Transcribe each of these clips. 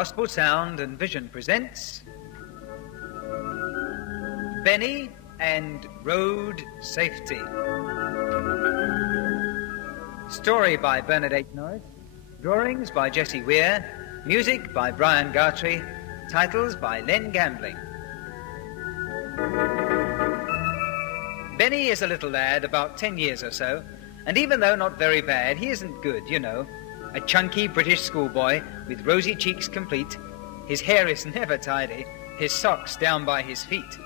Gospel Sound and Vision presents Benny and Road Safety. Story by Bernadette Norris, drawings by Jesse Weir, music by Brian Gartrey, titles by Len Gambling. Benny is a little lad, about 10 years or so, and even though not very bad, he isn't good, you know. A chunky British schoolboy with rosy cheeks complete. His hair is never tidy, his socks down by his feet.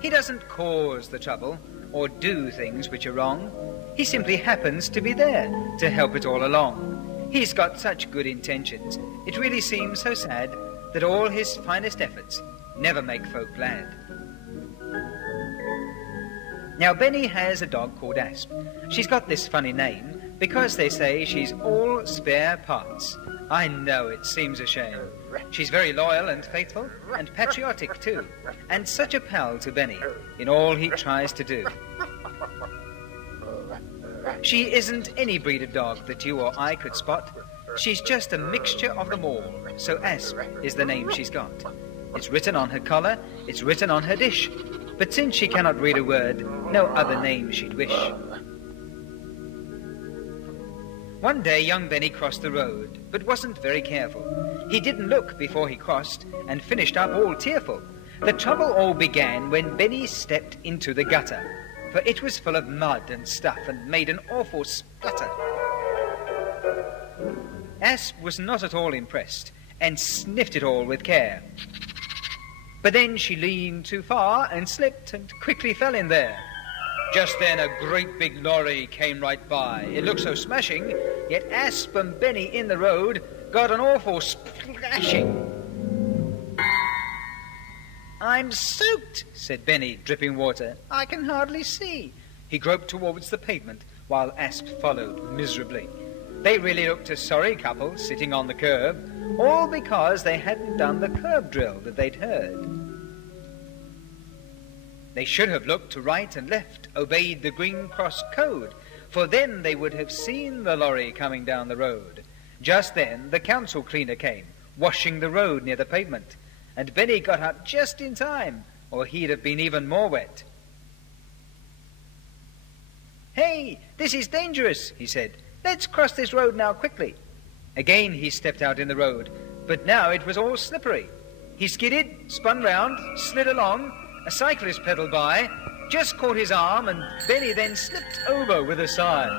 He doesn't cause the trouble or do things which are wrong. He simply happens to be there to help it all along. He's got such good intentions, it really seems so sad that all his finest efforts never make folk glad. Now, Benny has a dog called Asp. She's got this funny name because they say she's all spare parts. I know, it seems a shame. She's very loyal and faithful and patriotic too, and such a pal to Benny in all he tries to do. She isn't any breed of dog that you or I could spot. She's just a mixture of them all, so Asp is the name she's got. It's written on her collar, it's written on her dish, but since she cannot read a word, no other name she'd wish. One day young Benny crossed the road, but wasn't very careful. He didn't look before he crossed, and finished up all tearful. The trouble all began when Benny stepped into the gutter, for it was full of mud and stuff and made an awful splutter. Asp was not at all impressed, and sniffed it all with care. But then she leaned too far and slipped and quickly fell in there. Just then a great big lorry came right by. It looked so smashing, yet Asp and Benny in the road got an awful splashing. "I'm soaked," said Benny, dripping water. "I can hardly see." He groped towards the pavement while Asp followed miserably. They really looked a sorry couple sitting on the curb, all because they hadn't done the curb drill that they'd heard. They should have looked to right and left, obeyed the Green Cross code, for then they would have seen the lorry coming down the road. Just then the council cleaner came, washing the road near the pavement, and Benny got up just in time, or he'd have been even more wet. "Hey, this is dangerous," he said. "Let's cross this road now quickly." Again he stepped out in the road, but now it was all slippery. He skidded, spun round, slid along. A cyclist pedalled by, just caught his arm, and Benny then slipped over with a sigh.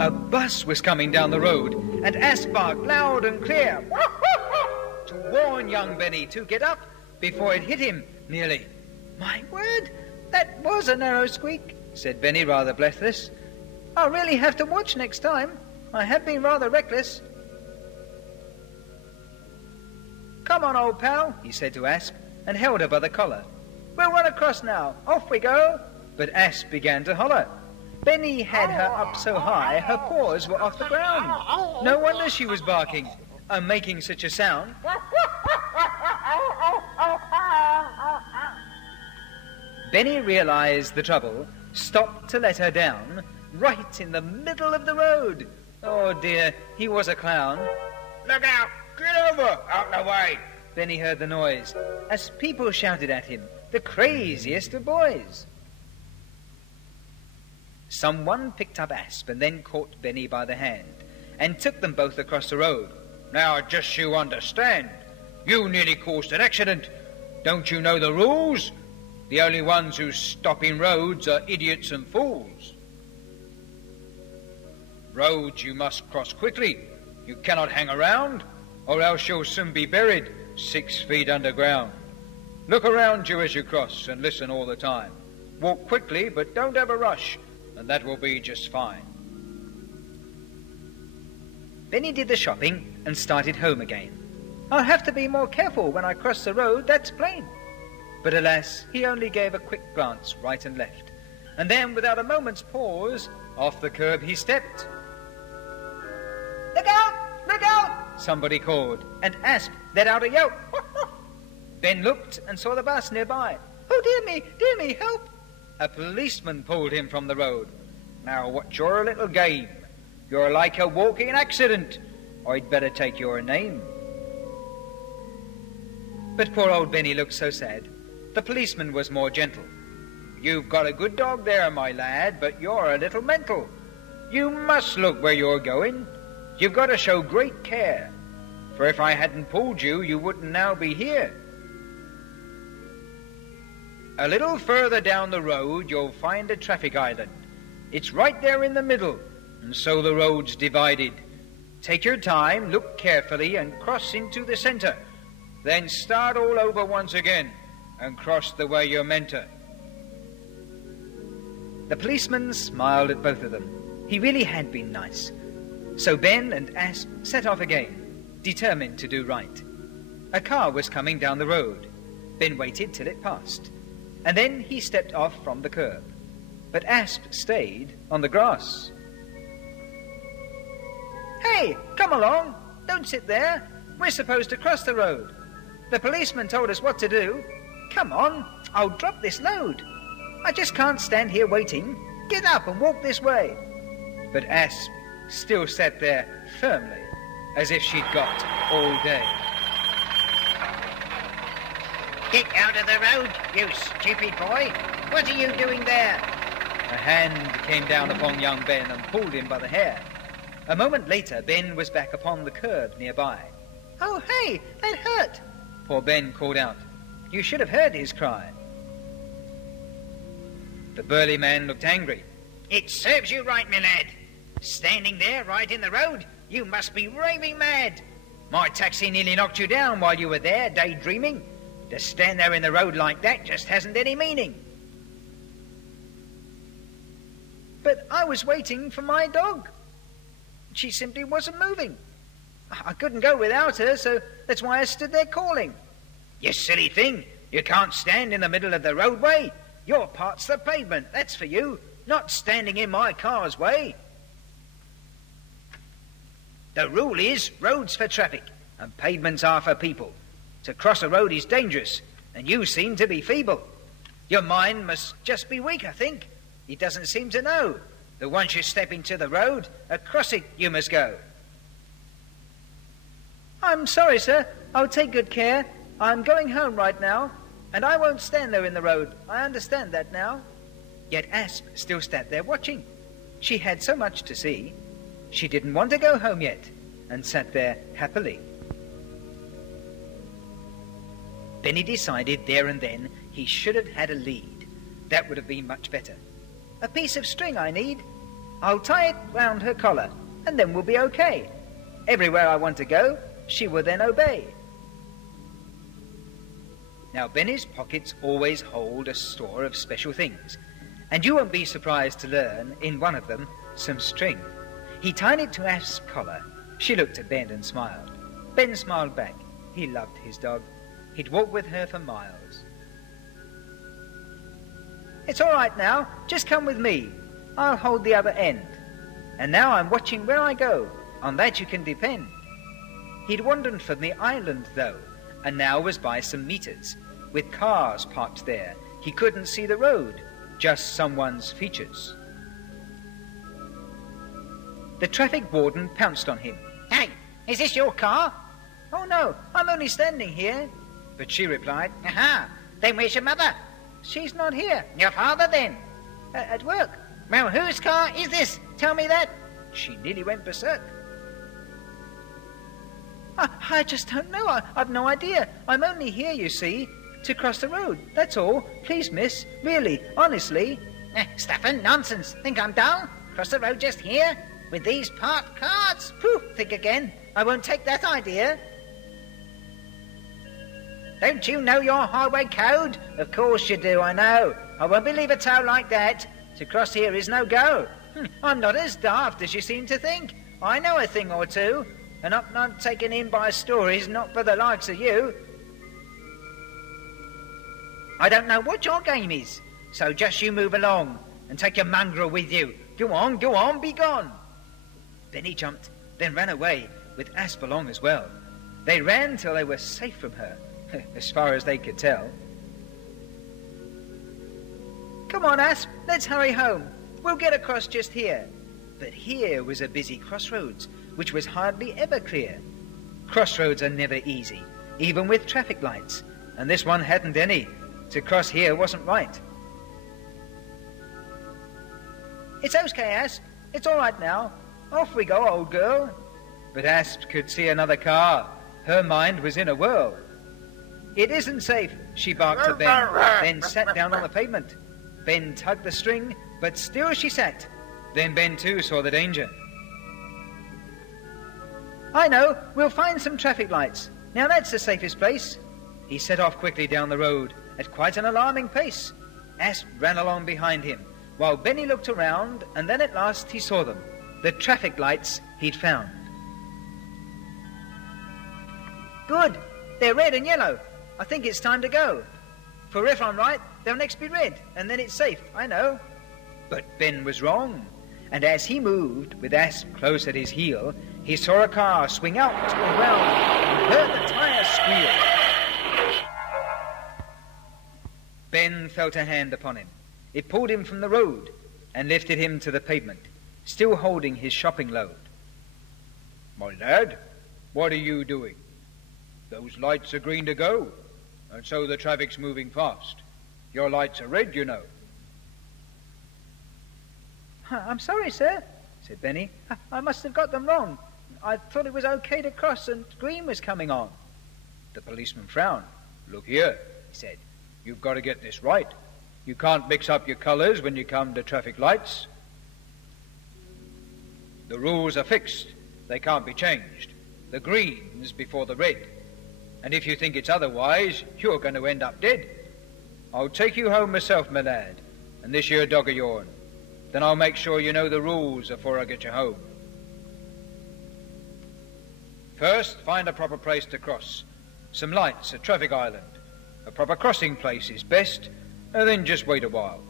A bus was coming down the road, and Asp barked loud and clear to warn young Benny to get up before it hit him nearly. "My word, that was a narrow squeak," said Benny, rather breathless. "I'll really have to watch next time. I have been rather reckless." "Come on, old pal," he said to Asp, and held her by the collar. "We'll run across now. Off we go." But Asp began to holler. Benny had her up so high, her paws were off the ground. No wonder she was barking and making such a sound. Benny realized the trouble, stopped to let her down, right in the middle of the road. Oh dear, he was a clown. "Look out! Get over! Out the way!" Benny heard the noise, as people shouted at him, the craziest of boys. Someone picked up Asp and then caught Benny by the hand and took them both across the road. "Now, just you understand, you nearly caused an accident. Don't you know the rules? The only ones who stop in roads are idiots and fools. Roads you must cross quickly. You cannot hang around, or else you'll soon be buried 6 feet underground. Look around you as you cross and listen all the time. Walk quickly, but don't have a rush, and that will be just fine." Benny did the shopping and started home again. "I'll have to be more careful when I cross the road, that's plain." But alas, he only gave a quick glance right and left, and then, without a moment's pause, off the curb he stepped. "Look out! Look out!" somebody called, and Asp let out a yelp. Ben looked and saw the bus nearby. "Oh, dear me, help!" A policeman pulled him from the road. "Now, what's your little game? You're like a walking accident. I'd better take your name. But poor old Benny looked so sad. The policeman was more gentle. You've got a good dog there, my lad, but you're a little mental. You must look where you're going. You've got to show great care. For if I hadn't pulled you, you wouldn't now be here. A little further down the road, you'll find a traffic island. It's right there in the middle, and so the road's divided. Take your time, look carefully, and cross into the center. Then start all over once again, and cross the way you're meant to. The policeman smiled at both of them. He really had been nice. So Ben and Asp set off again, determined to do right. A car was coming down the road. Ben waited till it passed, and then he stepped off from the curb. But Asp stayed on the grass. Hey, come along. Don't sit there. We're supposed to cross the road. The policeman told us what to do. Come on, I'll drop this load. I just can't stand here waiting. Get up and walk this way. But Asp still sat there firmly, as if she'd got all day. Get out of the road, you stupid boy. What are you doing there? A hand came down upon young Ben and pulled him by the hair. A moment later, Ben was back upon the curb nearby. Oh, hey, that hurt, poor Ben called out. You should have heard his cry. The burly man looked angry. It serves you right, my lad. Standing there right in the road, you must be raving mad. My taxi nearly knocked you down while you were there daydreaming. To stand there in the road like that just hasn't any meaning. But I was waiting for my dog. She simply wasn't moving. I couldn't go without her, so that's why I stood there calling. You silly thing. You can't stand in the middle of the roadway. Your part's the pavement, that's for you, not standing in my car's way. The rule is roads for traffic and pavements are for people. To cross a road is dangerous, and you seem to be feeble. Your mind must just be weak, I think. It doesn't seem to know that once you step into the road, across it you must go. I'm sorry, sir. I'll take good care. I'm going home right now, and I won't stand there in the road. I understand that now. Yet Asp still sat there watching. She had so much to see. She didn't want to go home yet, and sat there happily. Benny decided there and then he should have had a lead. That would have been much better. A piece of string I need. I'll tie it round her collar, and then we'll be okay. Everywhere I want to go, she will then obey. Now, Benny's pockets always hold a store of special things, and you won't be surprised to learn, in one of them, some string. He tied it to Asp's collar. She looked at Ben and smiled. Ben smiled back. He loved his dog. He'd walk with her for miles. It's all right now. Just come with me. I'll hold the other end. And now I'm watching where I go. On that you can depend. He'd wandered from the island, though, and now was by some meters, with cars parked there. He couldn't see the road, just someone's features. The traffic warden pounced on him. Hey, is this your car? Oh, no, I'm only standing here. But she replied, Aha, then where's your mother? She's not here. Your father, then? At work. Well, whose car is this? Tell me that. She nearly went berserk. I just don't know. I've no idea. I'm only here, you see, to cross the road. That's all. Please, miss. Really, honestly. Stuff and nonsense. Think I'm dull? Cross the road just here? With these parked cars? Pooh, think again. I won't take that idea. Don't you know your highway code? Of course you do, I know. I won't believe a tale like that. To cross here is no go. I'm not as daft as you seem to think. I know a thing or two, and I'm not taken in by stories, not for the likes of you. I don't know what your game is, so just you move along and take your mongrel with you. Go on, be gone. Benny jumped, then ran away, with Asp along as well. They ran till they were safe from her, as far as they could tell. Come on, Asp, let's hurry home. We'll get across just here. But here was a busy crossroads, which was hardly ever clear. Crossroads are never easy, even with traffic lights, and this one hadn't any. To cross here wasn't right. "It's okay, Asp. It's all right now. Off we go, old girl." But Asp could see another car. Her mind was in a whirl. "It isn't safe," she barked at Ben, then sat down on the pavement. Ben tugged the string, but still she sat. Then Ben too saw the danger. "I know, we'll find some traffic lights. Now that's the safest place." He set off quickly down the road at quite an alarming pace. Asp ran along behind him, while Benny looked around, and then at last he saw them, the traffic lights he'd found. "Good, they're red and yellow. I think it's time to go. For if I'm right, they'll next be red, and then it's safe, I know." But Ben was wrong, and as he moved, with Asp close at his heel, he saw a car swing out and round, and heard the tires squeal. Ben felt a hand upon him. It pulled him from the road and lifted him to the pavement, still holding his shopping load. "My lad, what are you doing? Those lights are green to go, and so the traffic's moving fast. Your lights are red, you know." "I'm sorry, sir," said Benny. I must have got them wrong. I thought it was okay to cross and green was coming on." The policeman frowned. "Look here," he said. "You've got to get this right. You can't mix up your colours when you come to traffic lights. The rules are fixed. They can't be changed. The green's before the red. And if you think it's otherwise, you're going to end up dead. I'll take you home myself, my lad, and this here dog of yourn. Then I'll make sure you know the rules afore I get you home. First, find a proper place to cross. Some lights, a traffic island. A proper crossing place is best, and then just wait a while.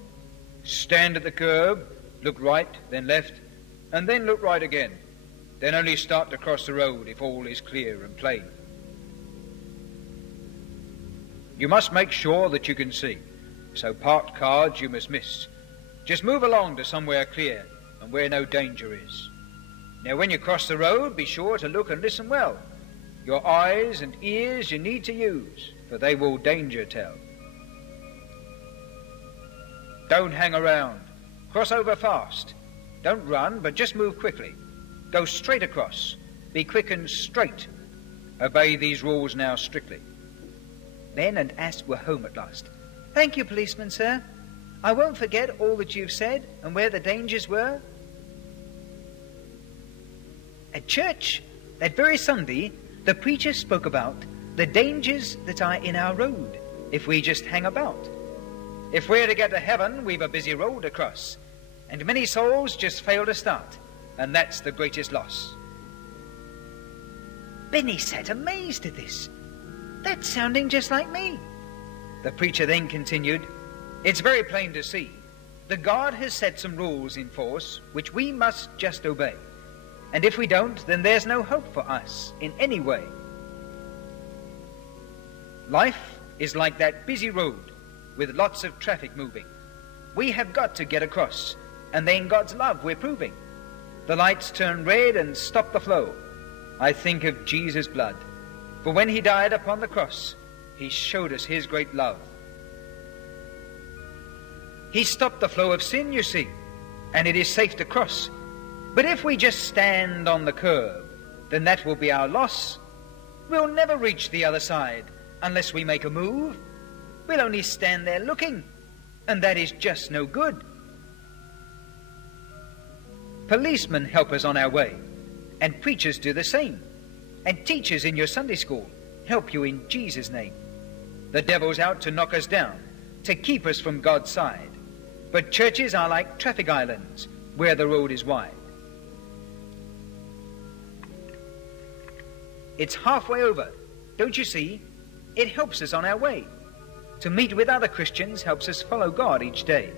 Stand at the curb, look right, then left, and then look right again. Then only start to cross the road if all is clear and plain. You must make sure that you can see, so parked cars you must miss. Just move along to somewhere clear and where no danger is. Now when you cross the road, be sure to look and listen well. Your eyes and ears you need to use, for they will danger tell. Don't hang around. Cross over fast. Don't run, but just move quickly. Go straight across. Be quick and straight. Obey these rules now strictly." Ben and Asp were home at last. "Thank you, policeman, sir. I won't forget all that you've said and where the dangers were." At church, that very Sunday, the preacher spoke about the dangers that are in our road if we just hang about. If we're to get to heaven, we've a busy road to cross, and many souls just fail to start, and that's the greatest loss. Benny sat amazed at this. "That's sounding just like me." The preacher then continued, "It's very plain to see. The God has set some rules in force which we must just obey. And if we don't, then there's no hope for us in any way. Life is like that busy road with lots of traffic moving. We have got to get across, and then God's love we're proving. The lights turn red and stop the flow. I think of Jesus' blood, for when he died upon the cross, he showed us his great love. He stopped the flow of sin, you see, and it is safe to cross. But if we just stand on the curb, then that will be our loss. We'll never reach the other side unless we make a move. We'll only stand there looking, and that is just no good. Policemen help us on our way, and preachers do the same, and teachers in your Sunday school help you in Jesus' name. The devil's out to knock us down, to keep us from God's side, but churches are like traffic islands where the road is wide. It's halfway over, don't you see? It helps us on our way. To meet with other Christians helps us follow God each day.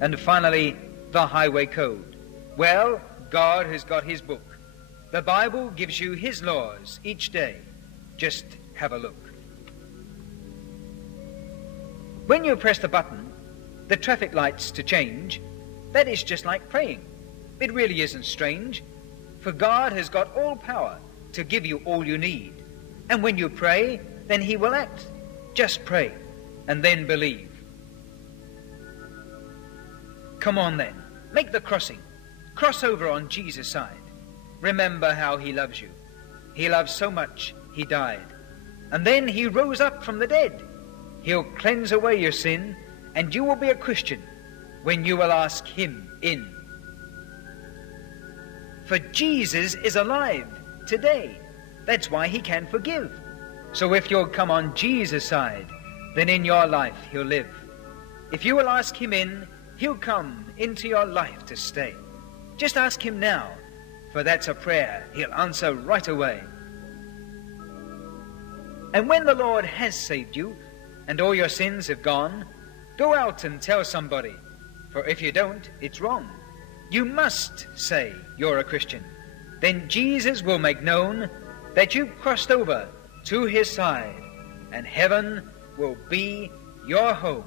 And finally, the highway code. Well, God has got his book. The Bible gives you his laws each day. Just have a look. When you press the button, the traffic lights to change, that is just like praying. It really isn't strange, for God has got all power to give you all you need. And when you pray, then he will act. Just pray, and then believe. Come on then, make the crossing. Cross over on Jesus' side. Remember how he loves you. He loves so much, he died. And then he rose up from the dead. He'll cleanse away your sin, and you will be a Christian when you will ask him in. For Jesus is alive today. That's why he can forgive. So if you'll come on Jesus' side, then in your life he'll live. If you will ask him in, he'll come into your life to stay. Just ask him now, for that's a prayer he'll answer right away. And when the Lord has saved you, and all your sins have gone, go out and tell somebody, for if you don't, it's wrong. You must say you're a Christian. Then Jesus will make known that you've crossed over to his side, and heaven will be your home.